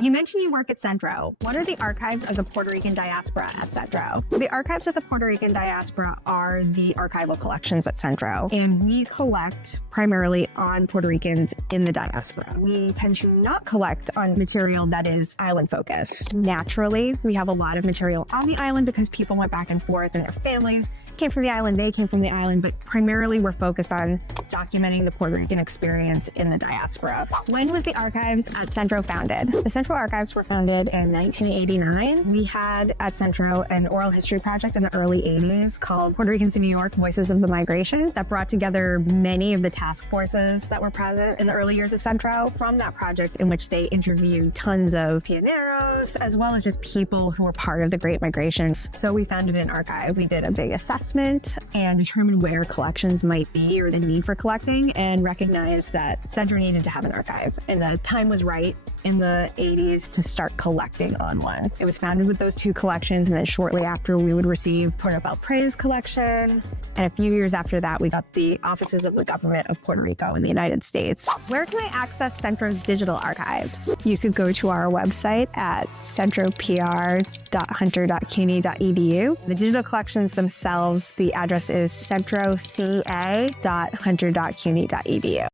You mentioned you work at CENTRO. What are the archives of the Puerto Rican diaspora at CENTRO? The archives of the Puerto Rican diaspora are the archival collections at CENTRO, and we collect primarily on Puerto Ricans in the diaspora. We tend to not collect on material that is island focused. Naturally, we have a lot of material on the island because people went back and forth and their families came from the island, they came from the island, but primarily we're focused on documenting the Puerto Rican experience in the diaspora. When was the archives at CENTRO founded? The CENTRO archives were founded in 1989. We had at CENTRO an oral history project in the early 80s called Puerto Ricans in New York, Voices of the Migration, that brought together many of the task forces that were present in the early years of CENTRO from that project, in which they interviewed tons of pioneros, as well as just people who were part of the Great Migrations. So we founded an archive. We did a big assessment and determined where collections might be or the need for collecting, and recognized that CENTRO needed to have an archive. And the time was right in the 80s to start collecting on one. It was founded with those two collections, and then shortly after we would receive Puerto Belprés collection. And a few years after that, we got the offices of the government of Puerto Rico in the United States. Where can I access CENTRO's digital archives? You could go to our website at centropr.hunter.cuny.edu. The digital collections themselves, the address is centroca.hunter.cuny.edu.